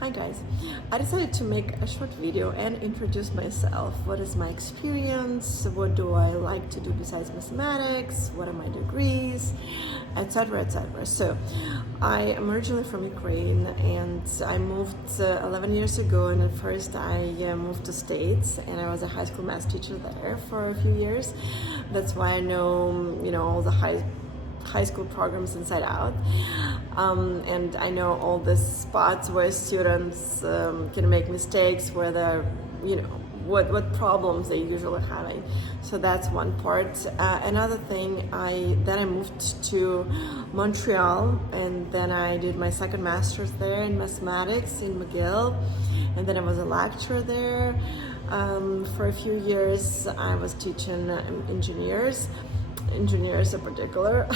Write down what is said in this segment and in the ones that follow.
Hi guys, I decided to make a short video and introduce myself. What is my experience? What do I like to do besides mathematics? What are my degrees? Etc. etc. So, I am originally from Ukraine and I moved 11 years ago, and at first I moved to States and I was a high school math teacher there for a few years. That's why I know, all the high school programs inside out, and I know all the spots where students can make mistakes, where they're, what problems they usually having. So that's one part. Another thing, I moved to Montreal, and then I did my second master's there in mathematics in McGill, and then I was a lecturer there for a few years. I was teaching engineers in particular.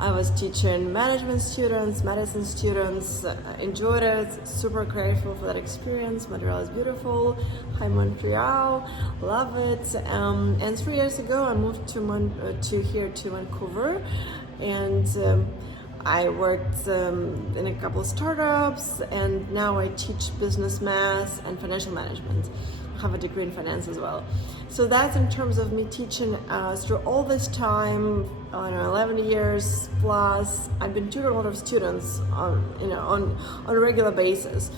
I was teaching management students, medicine students, enjoyed it, super grateful for that experience. Montreal is beautiful. Hi Montreal, love it. And 3 years ago I moved to Vancouver, and I worked in a couple of startups, and now I teach business math and financial management. I have a degree in finance as well. So that's in terms of me teaching through all this time, 11 years plus. I've been tutoring a lot of students on a regular basis.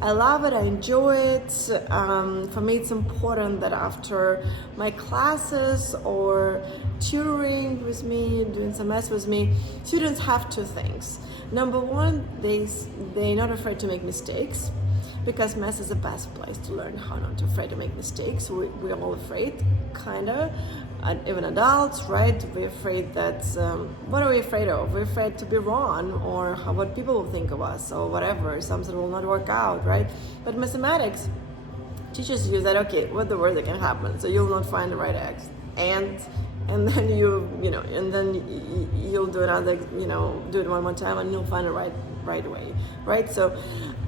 I love it, I enjoy it. For me, it's important that after my classes or tutoring with me, doing some math with me, students have two things. Number one, they're not afraid to make mistakes, because math is the best place to learn how not to afraid to make mistakes. We're all afraid, kinda, even adults, right? We're afraid that, what are we afraid of? We're afraid to be wrong, or what people will think of us, or whatever, something will not work out, right? But mathematics teaches you that, okay, what the worst that can happen? So you'll not find the right x, and then and then you'll do another, do it one more time, and you'll find the right way, right? So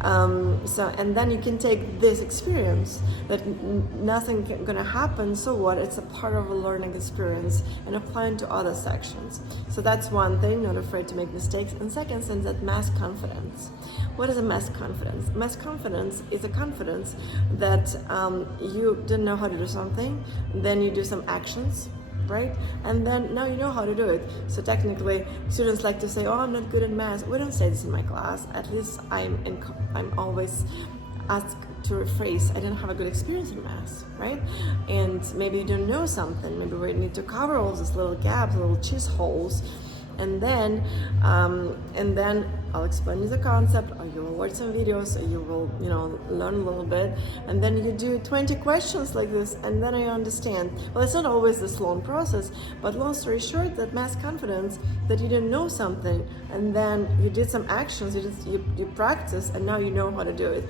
and then you can take this experience that nothing gonna happen, so what, it's a part of a learning experience, and apply it to other sections. So that's one thing, not afraid to make mistakes. And second thing, that math confidence. What is a math confidence? Math confidence is a confidence that you didn't know how to do something, then you do some actions, right? And then now you know how to do it. So technically, students like to say, "Oh, I'm not good at math." We don't say this in my class. At least I'm always asked to rephrase, I didn't have a good experience in math, right? And maybe you don't know something. Maybe we need to cover all these little gaps, little cheese holes. And then I'll explain you the concept, or you will watch some videos, or you will, learn a little bit, and then you do 20 questions like this, and then I understand. Well, it's not always this long process, but long story short, that math confidence, that you didn't know something, and then you did some actions, you practice, and now you know how to do it.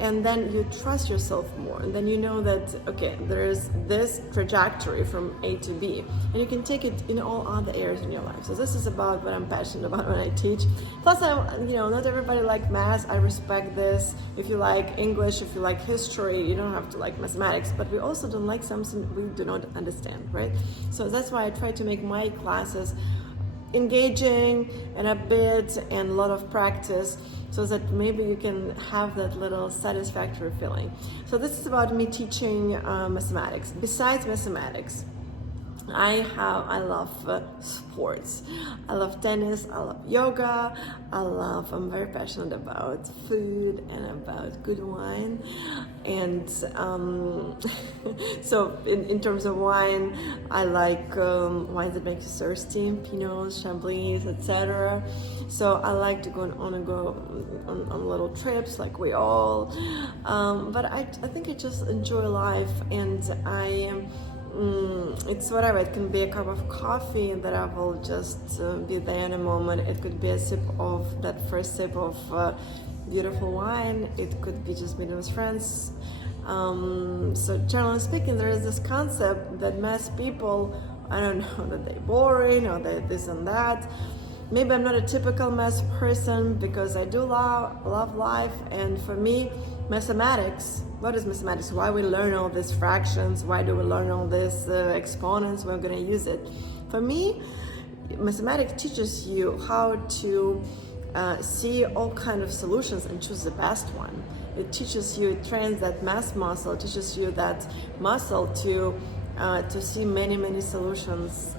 And then you trust yourself more, and then you know that, okay, there is this trajectory from A to B, and you can take it in all other areas in your life. So this is about what I'm passionate about when I teach. Plus, not everybody like math. I respect this. If you like English, if you like history, you don't have to like mathematics, but we also don't like something we do not understand, right? So that's why I try to make my classes engaging and a bit and a lot of practice, so that maybe you can have that little satisfactory feeling. So this is about me teaching mathematics. Besides mathematics, I love sports. I love tennis, I love yoga, I'm very passionate about food and about good wine. And so in terms of wine, I like wines that make you thirsty, Pinots, Chablis, etc. So I like to go on little trips, like we all. But I think I just enjoy life, and it's whatever. It can be a cup of coffee that I will just be there in a moment. It could be a sip of that first sip of beautiful wine. It could be just meeting with friends. So generally speaking, there is this concept that math people, I don't know, that they're boring or that this and that. Maybe I'm not a typical math person, because I do love life, and for me, mathematics, what is mathematics? Why we learn all these fractions? Why do we learn all these exponents? We're going to use it. For me, mathematics teaches you how to see all kind of solutions and choose the best one. It teaches you, it trains that mass muscle, teaches you that muscle to see many solutions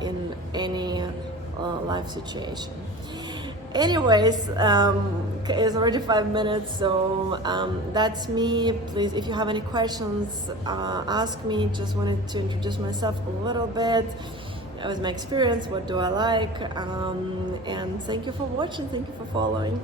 in any life situation. Anyways, it's already 5 minutes, so that's me. Please, if you have any questions, ask me. Just wanted to introduce myself a little bit with my experience, what do I like, and thank you for watching, thank you for following.